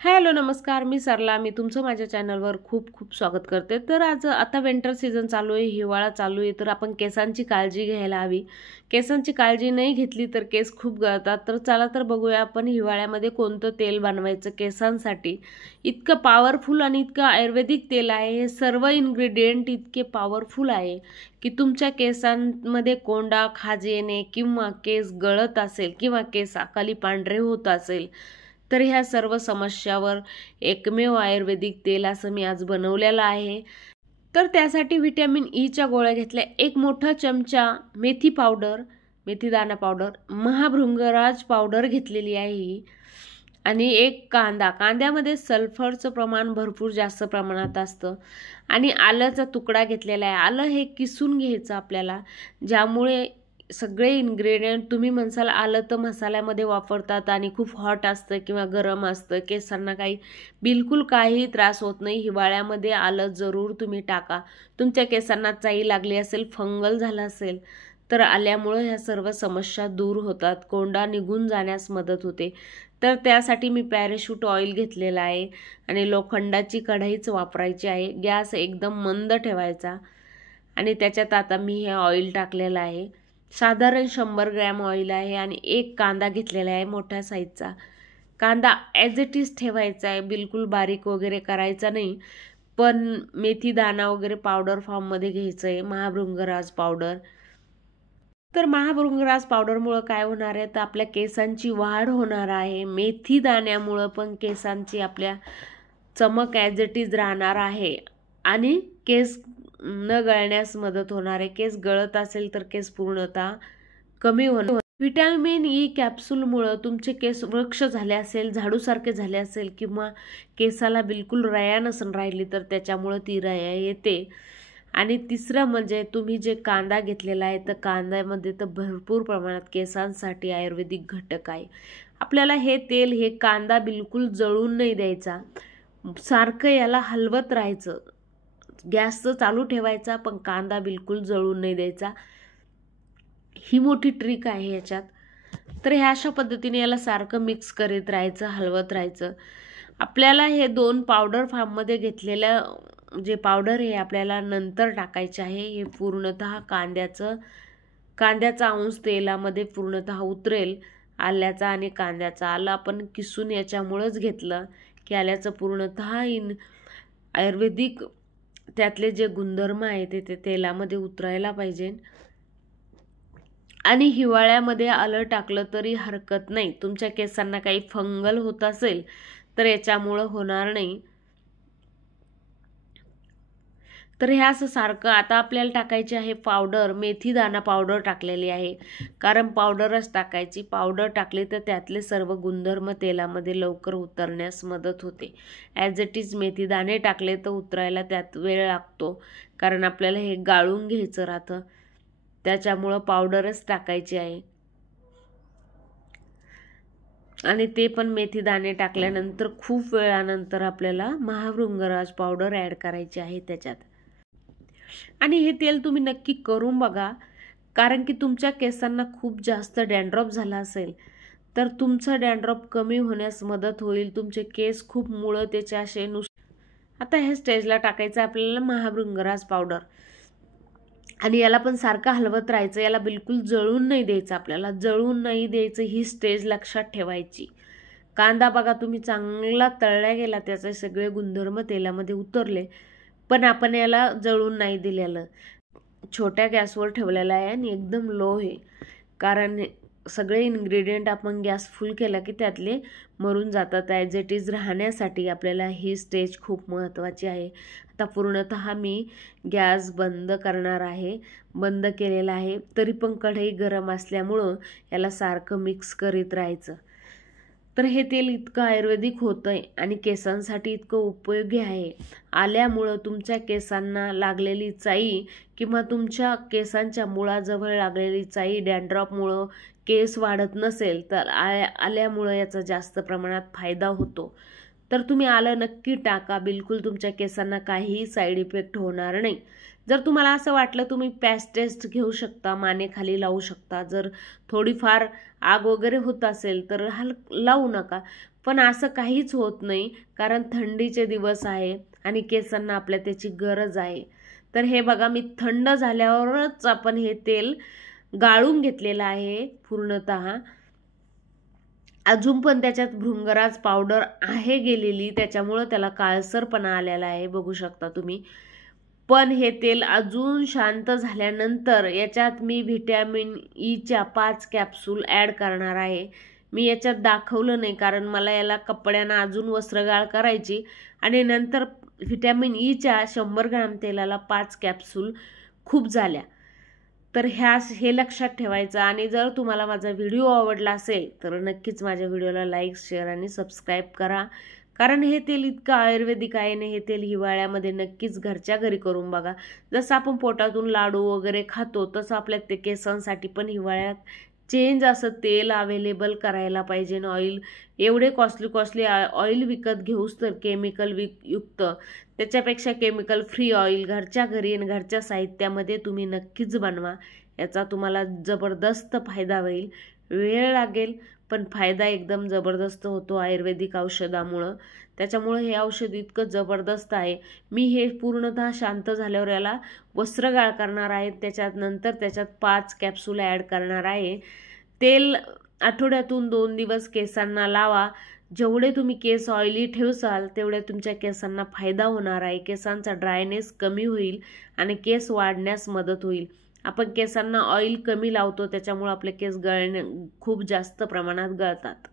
Hello नमस्कार, मी सरला. मी तुमचं माझ्या चॅनलवर खूप खूप स्वागत करते. तर आज आता विंटर सीझन चालू आहे, हिवाळा चालू आहे, तर आपण केसांची काळजी घ्यायला हवी. केसांची काळजी नाही घेतली तर केस खूप गळतात. तर चला तर बघूया आपण हिवाळ्यामध्ये कोणतं तेल बनवायचं केसांसाठी. इतकं पॉवरफुल आणि इतकं आयुर्वेदिक तेल आहे. हे सर्व इन्ग्रेडियंट इतके पॉवरफुल आहे की तुमच्या केसांमध्ये कोंडा, खाज येणे किंवा केस गळत असेल किंवा केस अकाली पांढरे होत असेल तर ह्या सर्व समस्यावर एकमेव आयुर्वेदिक तेल असं मी आज बनवलेलं आहे. तर त्यासाठी व्हिटॅमिन ईच्या गोळ्या घेतल्या, एक मोठा चमचा मेथी पावडर, मेथी दाणा पावडर, महाभृंगराज पावडर घेतलेली आहे ही, आणि एक कांदा. कांद्यामध्ये सल्फरचं प्रमाण भरपूर जास्त प्रमाणात असतं, आणि आल्याचा तुकडा घेतलेला आहे. आलं हे किसून घ्यायचं आपल्याला, ज्यामुळे सगळे इन्ग्रेडियंट तुम्ही म्हणसाल आलं तर मसाल्यामध्ये वापरतात आणि खूप हॉट असतं किंवा गरम असतं, केसांना बिलकुल काही त्रास होत नाही. हिवाळ्यामध्ये आलं जरूर तुम्ही टाका. तुमच्या केसांना चाई लागली असेल, फंगल झाला असेल तर आल्यामुळं ह्या सर्व समस्या दूर होतात, कोंडा निघून जाण्यास मदत होते. तर त्यासाठी मी पॅराशूट ऑइल घेतलेला आहे आणि लोखंडाची कढईच वापरायची आहे. गॅस एकदम मंद ठेवायचा आणि त्याच्यात आता मी हे ऑइल टाकलेलं आहे. साधारण 100 ग्रॅम ऑइल आहे आणि एक कांदा घेतलेला आहे मोठ्या साईजचा. कांदा ॲज इट इज ठेवायचा आहे, बिलकुल बारीक वगैरे करायचा नाही. पण मेथी दाणा वगैरे पावडर फॉर्ममध्ये घ्यायचं आहे, महाभृंगराज पावडर. तर महाभृंगराज पावडरमुळं काय होणार आहे, तर आपल्या केसांची वाढ होणार आहे. मेथी दाण्यामुळं पण केसांची आपल्या चमक ॲज इट इज राहणार आहे आणि केस न गळण्यास मदत होणार आहे. केस गळत असेल तर केस पूर्णतः कमी होणार. व्हिटॅमिन ई कॅप्सूलमुळं तुमचे केस वृक्ष झाले असेल, झाडूसारखे झाले असेल किंवा केसाला बिलकुल रया नसून राहिली तर त्याच्यामुळं ती रया येते. आणि तिसरं म्हणजे तुम्ही जे कांदा घेतलेला आहे तर कांद्यामध्ये तर भरपूर प्रमाणात केसांसाठी आयुर्वेदिक घटक आहे. आपल्याला हे तेल, हे कांदा बिलकुल जळून नाही द्यायचा, सारखं याला हलवत राहायचं. गॅस चालू ठेवायचा पण कांदा बिलकुल जळून नाही द्यायचा. ही मोठी ट्रिक आहे याच्यात. तर ह्या अशा पद्धतीने याला सारखं मिक्स करीत राहायचं, हलवत राहायचं. आपल्याला हे 2 पावडर फॉर्ममध्ये घेतलेल्या जे पावडर हे आपल्याला नंतर टाकायचे आहे. हे पूर्णतः कांद्याचा अंश तेलामध्ये पूर्णतः उतरेल, आल्याचा आणि कांद्याचा. आलं आपण किसून याच्यामुळंच घेतलं की आल्याचं पूर्णतः आयुर्वेदिक त्यातले जे गुणधर्म आहे ते तेलामध्ये उतरायला पाहिजे. आणि हिवाळ्यामध्ये आलं टाकलं तरी हरकत नाही. तुमच्या केसांना काही फंगल होत असेल तर याच्यामुळं होणार नाही. तर हे असं सारखं आता आपल्याला टाकायची आहे पावडर. मेथी दाणा पावडर टाकलेली आहे, कारण पावडरच टाकायची. पावडर टाकली तर त्यातले सर्व गुणधर्म तेलामध्ये लवकर उतरण्यास मदत होते. ॲज इट इज मेथी दाणे टाकले तर उतरायला त्यात वेळ लागतो, कारण आपल्याला हे गाळून घ्यायचं राहतं, त्याच्यामुळं पावडरच टाकायची आहे. आणि ते पण मेथी दाणे टाकल्यानंतर खूप वेळानंतर आपल्याला महाभृंगराज पावडर ॲड करायची आहे त्याच्यात. आणि हे तेल तुम्ही नक्की करून बघा, कारण की तुमच्या केसांना खूप जास्त डॅन्ड्रॉफ झाला असेल तर तुमचा डॅन्ड्रॉफ कमी होण्यास मदत होईल. तुमचे केस खूप मुळं त्याचे असे आता ह्या स्टेजला टाकायचं आपल्याला महाभृंगराज पावडर, आणि याला पण सारखं हलवत राहायचं. याला बिलकुल जळून नाही द्यायचं, आपल्याला जळून नाही द्यायचं, ही स्टेज लक्षात ठेवायची. कांदा बघा तुम्ही चांगला तळला गेला, त्याचे सगळे गुणधर्म तेलामध्ये उतरले, पण आपण याला जळून नाही दिलेलं. छोट्या गॅसवर ठेवलेला आहे आणि एकदम लो आहे, कारण सगळे इन्ग्रेडियंट आपण गॅस फुल केला की त्यातले मरून जातात. ॲज इट इज राहण्यासाठी आपल्याला ही स्टेज खूप महत्त्वाची आहे. आता पूर्णतः मी गॅस बंद करणार आहे, बंद केलेला आहे. तरी पण कढई गरम असल्यामुळं याला सारखं मिक्स करीत राहायचं. तर हे तेल इतकं आयुर्वेदिक होतं आहे आणि केसांसाठी इतकं उपयोगी आहे. आल्यामुळं तुमच्या केसांना लागलेली चाई किंवा तुमच्या केसांच्या मुळाजवळ लागलेली चाई, डॅन्ड्रॉफमुळं केस वाढत नसेल तर आल्यामुळं याचा जास्त प्रमाणात फायदा होतो. तर तुम्ही आलं नक्की टाका, बिलकुल तुमच्या केसांना काहीही साईड इफेक्ट होणार नाही. जर तुम्हाला असं वाटलं तुम्ही पॅच टेस्ट घेऊ शकता, मानेखाली लावू शकता. जर थोडीफार आग वगैरे होत असेल तर लावू नका, पण असं काहीच होत नाही, कारण थंडीचे दिवस आहे आणि केसांना आपल्या त्याची गरज आहे. तर हे बघा, मी थंड झाल्यावरच आपण हे तेल गाळून घेतलेलं आहे पूर्णतः. अजून पण त्याच्यात भृंगराज पावडर आहे गेलेली, त्याच्यामुळं त्याला काळसरपणा आलेला आहे, बघू शकता तुम्ही. पण हे तेल अजून शांत झाल्यानंतर याच्यात मी व्हिटॅमिन ईच्या 5 कॅप्सूल ॲड करणार आहे. मी याच्यात दाखवलं नाही, कारण मला याला कपड्यांना अजून वस्त्रगाळ करायची आणि नंतर व्हिटॅमिन ईच्या 100 ग्रॅम तेलाला 5 कॅप्सूल खूप झाल्या. तर हे लक्षात ठेवायचं. आणि जर तुम्हाला माझा व्हिडिओ आवडला असेल तर नक्कीच माझ्या व्हिडिओला लाईक, शेअर आणि सबस्क्राईब करा. कारण हे तेल इतकं आयुर्वेदिक आहे ना, हे तेल हिवाळ्यामध्ये नक्कीच घरच्या घरी करून बघा. जसं आपण पोटातून लाडू वगैरे खातो तसं आपल्या ते केसांसाठी पण हिवाळ्यात चेंज असं तेल अवेलेबल करायला पाहिजे. ऑइल एवढे कॉस्टली ऑइल विकत घेऊस तर केमिकल युक्त, त्याच्यापेक्षा केमिकल फ्री ऑइल घरच्या घरी आणि घरच्या साहित्यामध्ये तुम्ही नक्कीच बनवा. याचा तुम्हाला जबरदस्त फायदा होईल. वेळ लागेल पण फायदा एकदम जबरदस्त होतो आयुर्वेदिक औषधामुळं. त्याच्यामुळं हे औषध इतकं जबरदस्त आहे. मी हे पूर्णतः शांत झाल्यावर याला वस्त्रगाळ करणार आहे. त्याच्यात 5 कॅप्सूल ॲड करणार आहे. तेल आठवड्यातून 2 दिवस केसांना लावा. जेवढे तुम्ही केस ऑइली ठेवसाल तेवढ्या तुमच्या केसांना फायदा होणार आहे. केसांचा ड्रायनेस कमी होईल आणि केस वाढण्यास मदत होईल. आपण केसांना ऑइल कमी लावतो, त्याच्यामुळे आपले केस खूप जास्त प्रमाणात गळतात.